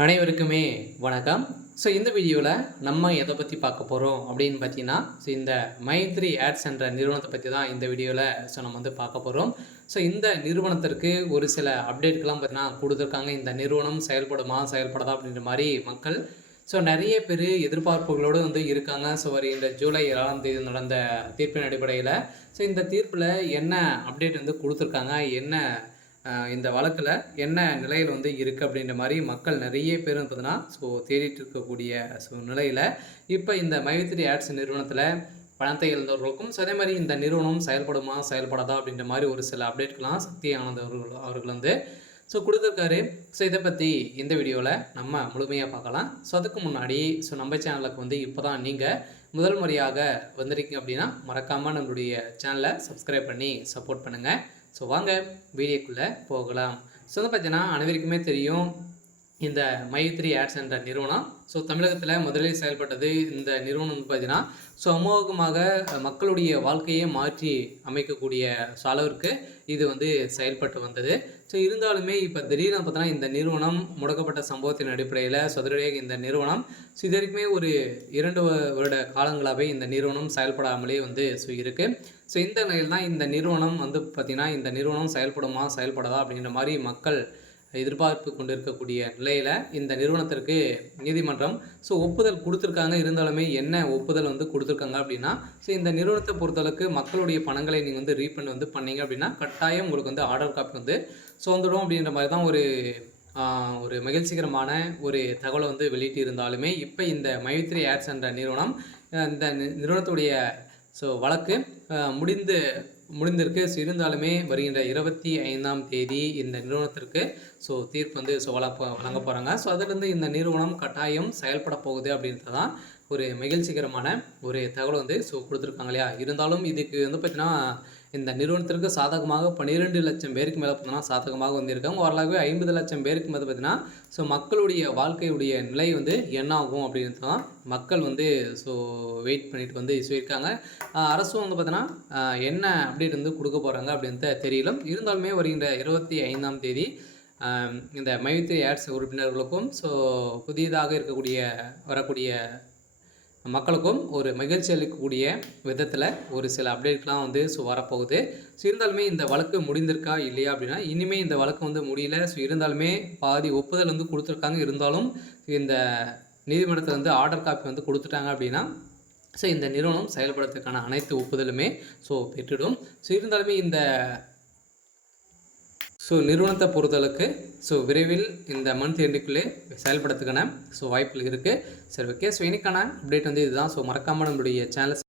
அனைவருக்குமே வணக்கம். இந்த வீடியோவில் நம்ம எதை பற்றி பார்க்க போகிறோம் அப்படின்னு பார்த்தீங்கன்னா, இந்த மைத்ரி ஆட்ஸ் என்ற நிறுவனத்தை பற்றி தான் இந்த வீடியோவில் நம்ம வந்து பார்க்க போகிறோம். இந்த நிறுவனத்திற்கு ஒரு சில அப்டேட்கள்லாம் பார்த்தீங்கன்னா கொடுத்துருக்காங்க. இந்த நிறுவனம் செயல்படுமா செயல்படாதா அப்படின்ற மாதிரி மக்கள் நிறைய பேர் எதிர்பார்ப்புகளோடு வந்து இருக்காங்க. வருகின்ற ஜூலை 7ஆம் தேதி நடந்த தீர்ப்பின் அடிப்படையில் இந்த தீர்ப்பில் என்ன அப்டேட் வந்து கொடுத்துருக்காங்க, என்ன இந்த வழக்கில் என்ன நிலையில் வந்து இருக்குது அப்படின்ற மாதிரி மக்கள் நிறைய பேர் பார்த்தீங்கன்னா தேடிட்டு இருக்கக்கூடிய நிலையில் இப்போ இந்த மைத்ரி ஆட்ஸ் நிறுவனத்தில் பணத்தை இழந்தவர்களுக்கும் அதே மாதிரி இந்த நிறுவனம் செயல்படுமா செயல்படாதா அப்படின்ற மாதிரி ஒரு சில அப்டேட்கள்லாம் சக்தி ஆனந்த் அவர்கள் வந்து கொடுத்துருக்காரு. இதை பற்றி இந்த வீடியோவில் நம்ம முழுமையாக பார்க்கலாம். அதுக்கு முன்னாடி நம்ம சேனலுக்கு வந்து இப்போ தான் நீங்கள் முதல் முறையாக வந்திருக்கீங்க அப்படின்னா மறக்காமல் நம்மளுடைய சேனலை சப்ஸ்கிரைப் பண்ணி சப்போர்ட் பண்ணுங்கள். வாங்க வீடியோக்குள்ளே போகலாம். வந்து பார்த்தீங்கன்னா அனைவருக்குமே தெரியும் இந்த மைத்ரி ஆட்ஸ் என்ற நிறுவனம் தமிழகத்தில் முதலில் செயல்பட்டது. இந்த நிறுவனம் வந்து பார்த்தீங்கன்னா அமோகமாக மக்களுடைய வாழ்க்கையை மாற்றி அமைக்கக்கூடிய அளவிற்கு இது வந்து செயல்பட்டு வந்தது. இருந்தாலுமே இப்போ திடீர்னு பார்த்தோன்னா இந்த நிறுவனம் முடக்கப்பட்ட சம்பவத்தின் அடிப்படையில் சதுரடியாக இந்த நிறுவனம் இது வரைக்குமே ஒரு 2 வருட காலங்களாகவே இந்த நிறுவனம் செயல்படாமலே வந்து இருக்குது. இந்த நிலையில் தான் இந்த நிறுவனம் வந்து பார்த்திங்கன்னா இந்த நிறுவனம் செயல்படுமா செயல்படாதா அப்படின்ற மாதிரி மக்கள் எதிர்பார்ப்பு கொண்டு இருக்கக்கூடிய நிலையில் இந்த நிறுவனத்திற்கு நீதிமன்றம் ஒப்புதல் கொடுத்துருக்காங்க. இருந்தாலுமே என்ன ஒப்புதல் வந்து கொடுத்துருக்காங்க அப்படின்னா இந்த நிறுவனத்தை பொறுத்தளவுக்கு மக்களுடைய பணங்களை நீங்கள் வந்து ரீஃபண்ட் வந்து பண்ணீங்க அப்படின்னா கட்டாயம் உங்களுக்கு வந்து ஆர்டர் காப்பி வந்து வந்துடும் அப்படின்ற மாதிரி தான் ஒரு மகிழ்ச்சிகரமான ஒரு தகவலை வந்து வெளியிட்டு இருந்தாலுமே இப்போ இந்த மைத்ரி ஆட்ஸ் என்ற நிறுவனம் இந்த நிறுவனத்துடைய வழக்கு முடிந்திருக்கு. இருந்தாலுமே வருகின்ற 25ஆம் தேதி இந்த நிறுவனத்திற்கு தீர்ப்பு வந்து வழங்க போகிறாங்க. அதிலிருந்து இந்த நிறுவனம் கட்டாயம் செயல்பட போகுது அப்படின்றது தான் ஒரு மகிழ்ச்சிகரமான ஒரு தகவல் வந்து கொடுத்துருக்காங்க இல்லையா. இருந்தாலும் இதுக்கு வந்து பார்த்திங்கன்னா இந்த நிறுவனத்திற்கு சாதகமாக 12 லட்சம் பேருக்கு மேலே பார்த்தீங்கன்னா சாதகமாக வந்து இருக்காங்க. ஓரளவு 50 லட்சம் பேருக்கு மேலே பார்த்திங்கன்னா மக்களுடைய வாழ்க்கையுடைய நிலை வந்து என்ன ஆகும் அப்படின்றது தான் மக்கள் வந்து வெயிட் பண்ணிட்டு வந்து சொல்லியிருக்காங்க. அரசும் வந்து பார்த்தீங்கன்னா என்ன அப்டேட் வந்து கொடுக்க போகிறாங்க அப்படின்ட்டு தெரியல. இருந்தாலுமே வருகின்ற 25ஆம் தேதி இந்த மைத்ரி ஆட்ஸ் உறுப்பினர்களுக்கும் புதியதாக வரக்கூடிய மக்களுக்கும் ஒரு மகிழ்ச்சி அளிக்கக்கூடிய விதத்தில் ஒரு சில அப்டேட்லாம் வந்து வரப்போகுது. இருந்தாலுமே இந்த வழக்கு முடிந்திருக்கா இல்லையா அப்படின்னா இனிமேல் இந்த வழக்கு வந்து முடியல. இருந்தாலுமே பாதி ஒப்புதல் வந்து கொடுத்துருக்காங்க. இருந்தாலும் இந்த நீதிமன்றத்தில் வந்து ஆர்டர் காப்பி வந்து கொடுத்துட்டாங்க அப்படின்னா இந்த நிறுவனம் செயல்படுறதுக்கான அனைத்து ஒப்புதலுமே பெற்றுடும். இருந்தாலுமே இந்த நிறுவனத்தை பொறுத்தளவுக்கு விரைவில் இந்த மந்த் எண்டுக்குள்ளே செயல்படுறதுக்கான வாய்ப்புகள் இருக்குது. ஓகே. இன்னைக்கான அப்டேட் வந்து இதுதான். மறக்காமல் நம்மளுடைய சேனல்